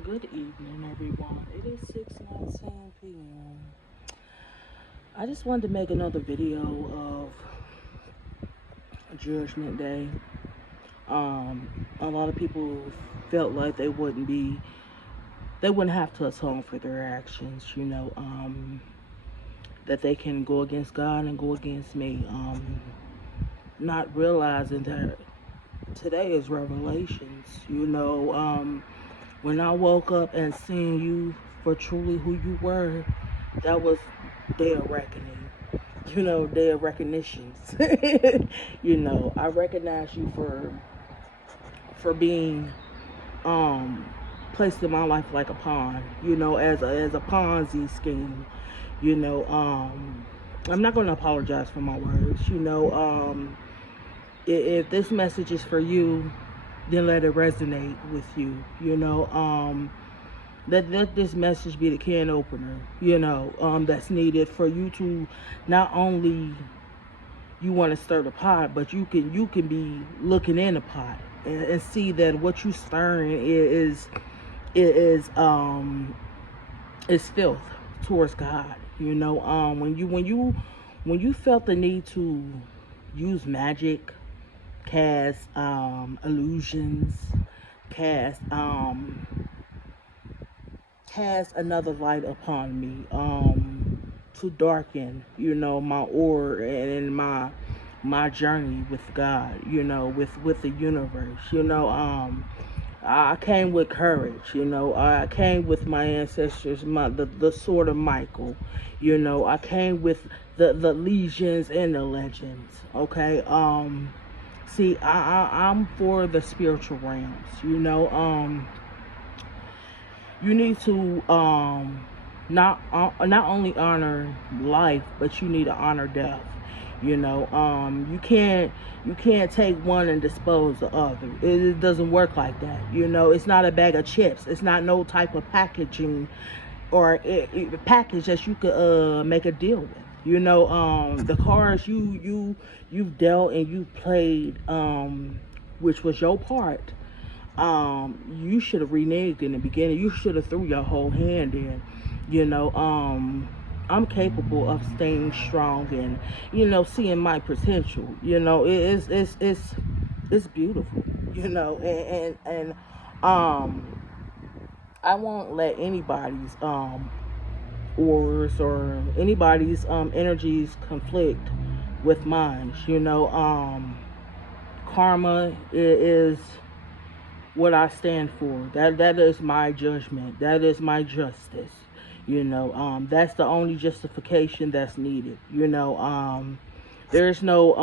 Good evening, everyone. It is 6:19 p.m. I just wanted to make another video of Judgment Day. A lot of people felt like they wouldn't have to atone for their actions, that they can go against God and go against me, not realizing that today is Revelations, when I woke up and seen you for truly who you were, that was day of reckoning. Day of recognitions. I recognize you for being um placed in my life like a pawn, as a Ponzi scheme. You know, I'm not gonna apologize for my words. If this message is for you, then let it resonate with you. Let this message be the can opener, that's needed for you to not only you want to stir the pot, but you can be looking in the pot and see that what you stirring is filth towards God. When you felt the need to use magic, cast illusions, cast cast another light upon me, to darken, my aura and my journey with God, with the universe. I came with courage, I came with my ancestors, the sword of Michael, I came with the legions and the legends. Okay. See, I'm for the spiritual realms, you need to not only honor life, but you need to honor death. You can't take one and dispose the other. It doesn't work like that. It's not a bag of chips. It's not no type of packaging or package that you could make a deal with. The cards you've dealt and you played, which was your part. You should have reneged in the beginning. You should have threw your whole hand in. I'm capable of staying strong and seeing my potential. It's beautiful. And I won't let anybody's auras or anybody's energies conflict with mine. Karma is what I stand for. That is my judgment. That is my justice. That's the only justification that's needed. There's no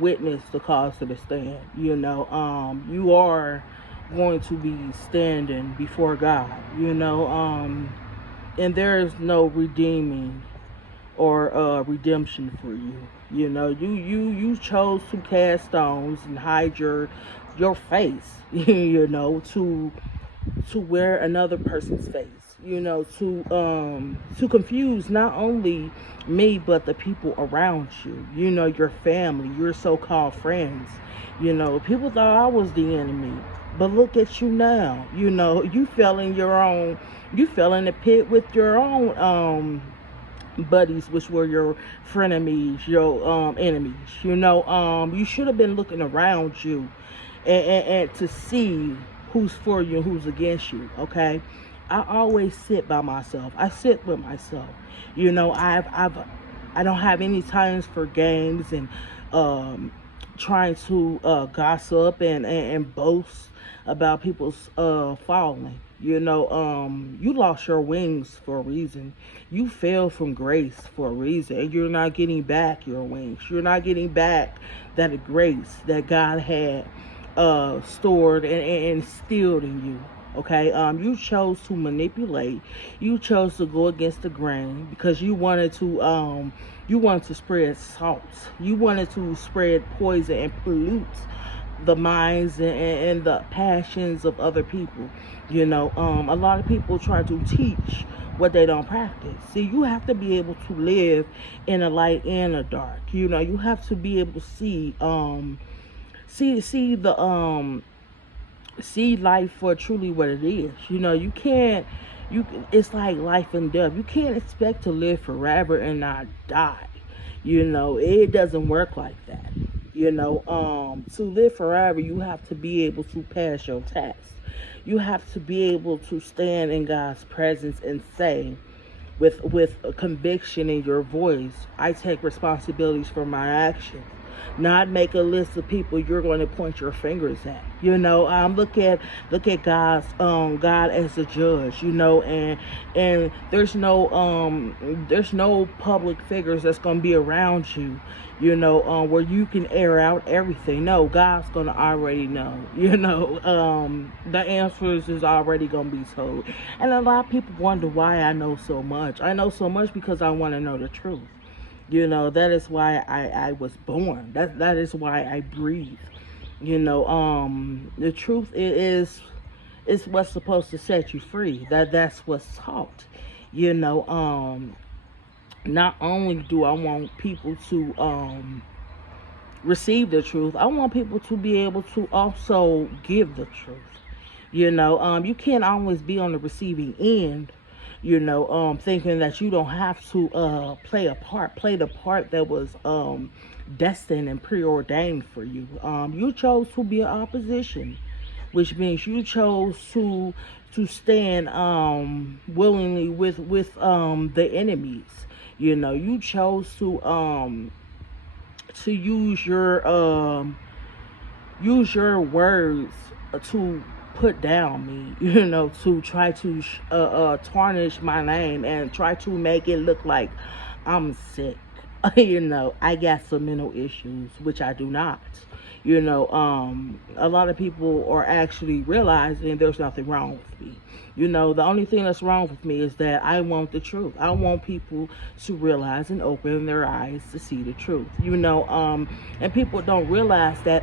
witness to cause to the stand. You are going to be standing before God. And there is no redeeming or redemption for you. You chose to cast stones and hide your face, to wear another person's face, to confuse not only me but the people around you, your family, your so-called friends. People thought I was the enemy, but look at you now. You fell in the pit with your own buddies, which were your frenemies, your enemies. You should have been looking around you and to see who's for you and who's against you. Okay. I always sit by myself. I sit with myself. I don't have any times for games and trying to gossip and boast about people's falling. You lost your wings for a reason. You fell from grace for a reason, and you're not getting back your wings. You're not getting back that grace that God had stored and instilled in you. Okay. You chose to manipulate. You chose to go against the grain because you wanted to spread salt. You wanted to spread poison and pollute the minds and the passions of other people. A lot of people try to teach what they don't practice. See, you have to be able to live in a light and a dark. You have to be able to see the see life for truly what it is. You can't. It's like life and death. You can't expect to live forever and not die. It doesn't work like that. To live forever, you have to be able to pass your test. You have to be able to stand in God's presence and say, with a conviction in your voice, I take responsibilities for my actions. Not make a list of people you're going to point your fingers at. Look at God as a judge. And there's no public figures that's going to be around you. Where you can air out everything. No, God's gonna already know. The answers is already gonna be told. And a lot of people wonder why I know so much. I know so much because I want to know the truth. That is why I was born. That is why I breathe. The truth is what's supposed to set you free. That's what's taught. You know, not only do I want people to receive the truth, I want people to be able to also give the truth. You can't always be on the receiving end, thinking that you don't have to play the part that was destined and preordained for you. You chose to be in opposition, which means you chose to stand willingly with the enemies. You chose to use your words to put down me, to try to tarnish my name and try to make it look like I'm sick. I got some mental issues, which I do not. A lot of people are actually realizing there's nothing wrong with me. The only thing that's wrong with me is that I want the truth. I want people to realize and open their eyes to see the truth. And people don't realize that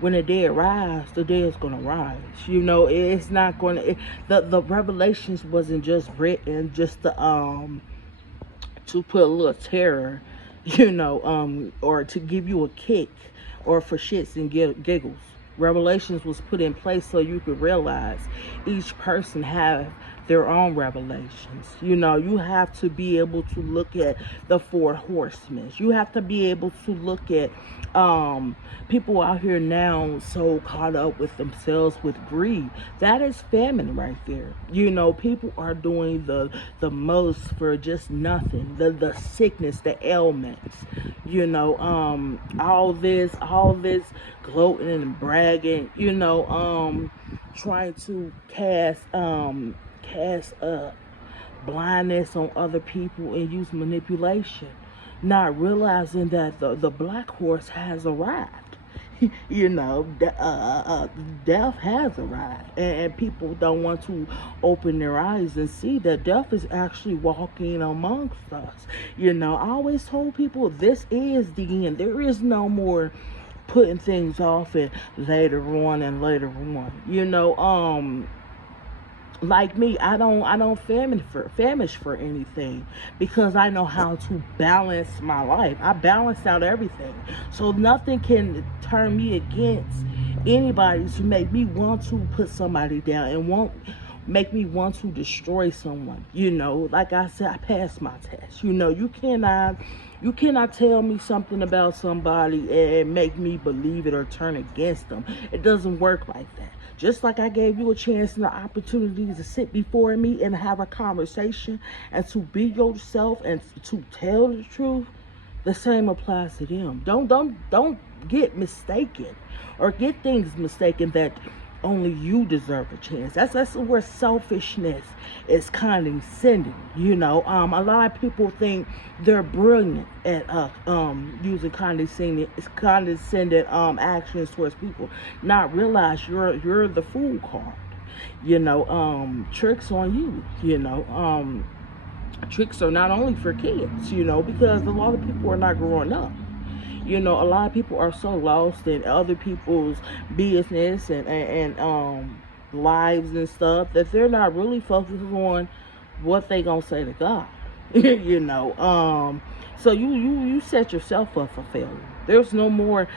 when the dead rise, the dead is gonna rise. It's not gonna. The revelations wasn't just written just to put a little terror, or to give you a kick, or for shits and giggles. Revelations was put in place so you could realize each person have their own revelations. You have to be able to look at the four horsemen. You have to be able to look at people out here now so caught up with themselves with greed. That is famine right there. People are doing the most for just nothing. The sickness, the ailments. All this gloating and bragging. Trying to cast blindness on other people and use manipulation, not realizing that the black horse has arrived. Death has arrived, and people don't want to open their eyes and see that death is actually walking amongst us. I always told people this is the end. There is no more putting things off and later on and later on. Like me, I don't famish for anything, because I know how to balance my life. I balance out everything, so nothing can turn me against anybody to make me want to put somebody down and won't make me want to destroy someone. Like I said, I passed my test. You cannot tell me something about somebody and make me believe it or turn against them. It doesn't work like that. Just like I gave you a chance and an opportunity to sit before me and have a conversation and to be yourself and to tell the truth, the same applies to them. Don't get mistaken or get things mistaken that only you deserve a chance. That's where selfishness is condescending. A lot of people think they're brilliant at using condescending actions towards people, not realize you're the fool card. Tricks on you. Tricks are not only for kids, because a lot of people are not growing up. A lot of people are so lost in other people's business and lives and stuff that they're not really focused on what they gonna say to God. So you set yourself up for failure. There's no more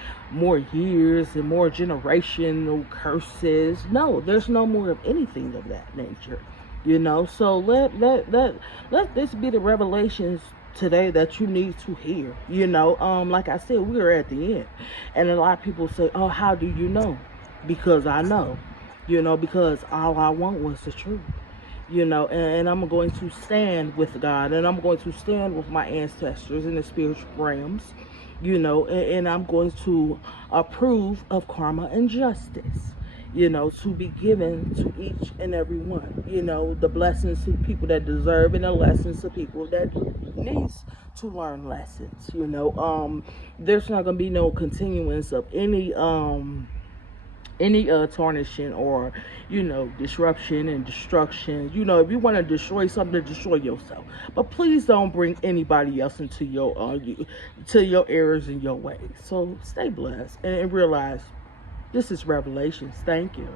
years and more generational curses. No, there's no more of anything of that nature. So let this be the revelations today that you need to hear. Like I said, we're at the end. And a lot of people say, "Oh, how do you know?" Because I know. Because all I want was the truth. And I'm going to stand with God, and I'm going to stand with my ancestors in the spiritual realms, and I'm going to approve of karma and justice, to be given to each and every one, the blessings to people that deserve and the lessons to people that needs to learn lessons. There's not going to be no continuance of any tarnishing or disruption and destruction. If you want to destroy something, destroy yourself, but please don't bring anybody else into to your errors and your ways. So stay blessed and realize this is revelations. Thank you.